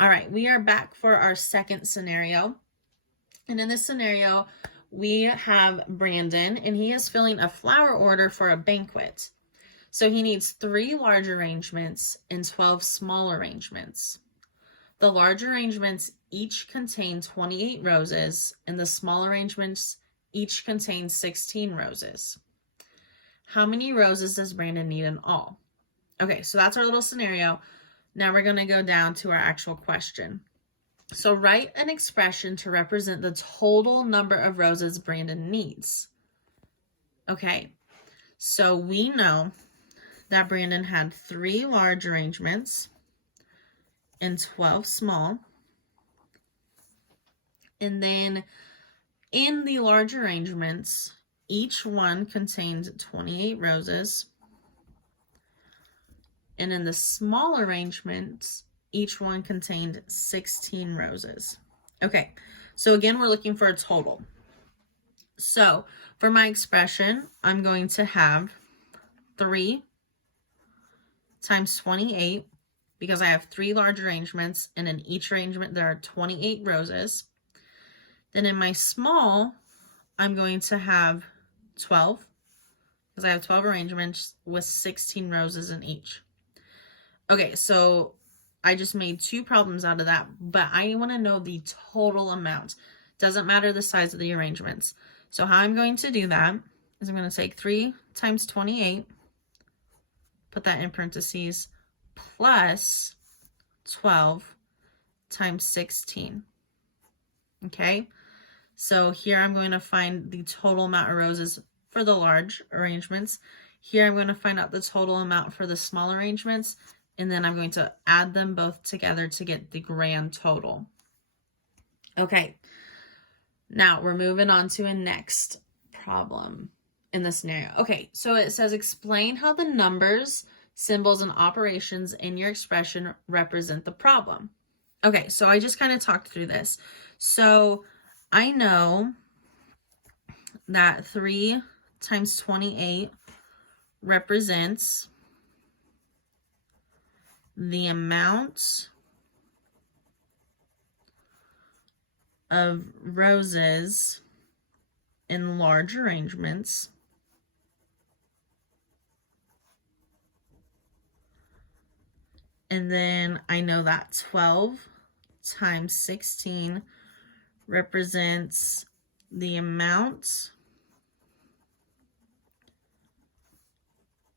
All right, we are back for our second scenario. And in this scenario, we have Brandon, and he is filling a flower order for a banquet. So he needs 3 large arrangements and 12 small arrangements. The large arrangements each contain 28 roses, and the small arrangements each contain 16 roses. How many roses does Brandon need in all? Okay, so that's our little scenario. Now we're going to go down to our actual question. So write an expression to represent the total number of roses Brandon needs. Okay, so we know that Brandon had 3 large arrangements and 12 small. And then in the large arrangements, each one contained 28 roses. And in the small arrangements, each one contained 16 roses. Okay, so again, we're looking for a total. So for my expression, I'm going to have 3 times 28, because I have 3 large arrangements, and in each arrangement there are 28 roses. Then in my small, I'm going to have 12, because I have 12 arrangements with 16 roses in each. Okay, so I just made 2 problems out of that, but I want to know the total amount. Doesn't matter the size of the arrangements. So how I'm going to do that is I'm going to take 3 times 28, put that in parentheses, plus 12 times 16. Okay, so here I'm going to find the total amount of roses for the large arrangements. Here I'm going to find out the total amount for the small arrangements, and then I'm going to add them both together to get the grand total. Okay, now we're moving on to a next problem in the scenario. Okay, so it says explain how the numbers, symbols, and operations in your expression represent the problem. Okay, so I just kind of talked through this. So I know that 3 times 28 represents the amount of roses in large arrangements and then I know that 12 times 16 represents the amount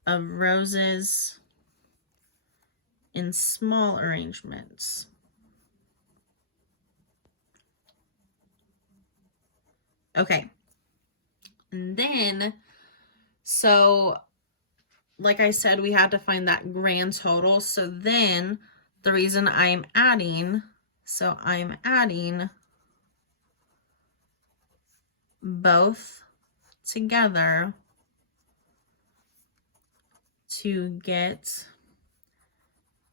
of roses in small arrangements. Okay. And then, so like I said, we had to find that grand total. So then the reason I'm adding, so I'm adding both together to get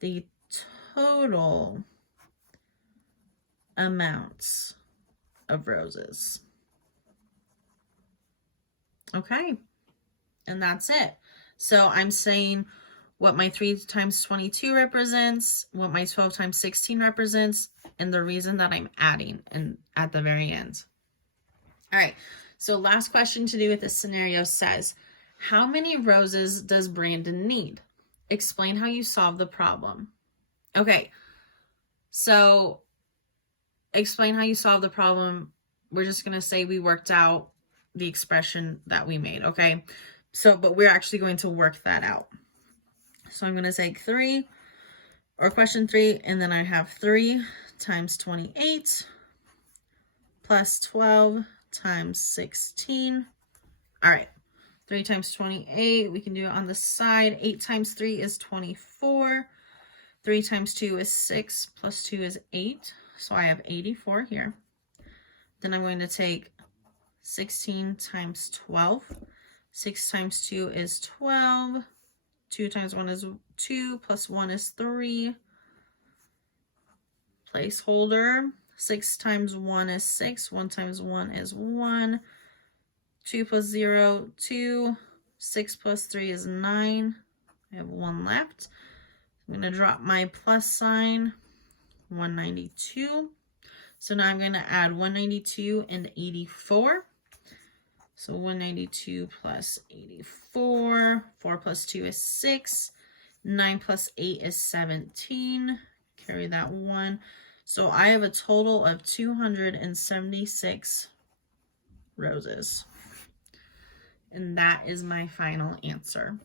the total amounts of roses. Okay, and that's it. So I'm saying what my 3 times 22 represents, what my 12 times 16 represents, and the reason that I'm adding and at the very end. All right, so last question to do with this scenario says, how many roses does Brandon need? Explain how you solve the problem. Okay, so explain how you solve the problem. We're just going to say we worked out the expression that we made, okay? So, but we're actually going to work that out. So I'm going to take 3, or question 3, and then I have 3 times 28 plus 12 times 16. All right, 3 times 28, we can do it on the side. 8 times 3 is 24. 3 times 2 is 6, plus 2 is 8. So I have 84 here. Then I'm going to take 16 times 12. 6 times 2 is 12. 2 times 1 is 2, plus 1 is 3. Placeholder. 6 times 1 is 6. 1 times 1 is 1. 2 plus 0, 2. 6 plus 3 is 9. I have 1 left. I'm going to drop my plus sign. 192. So now I'm going to add 192 and 84. So 192 plus 84. 4 plus 2 is 6. 9 plus 8 is 17. Carry that 1. So I have a total of 276 roses. And that is my final answer.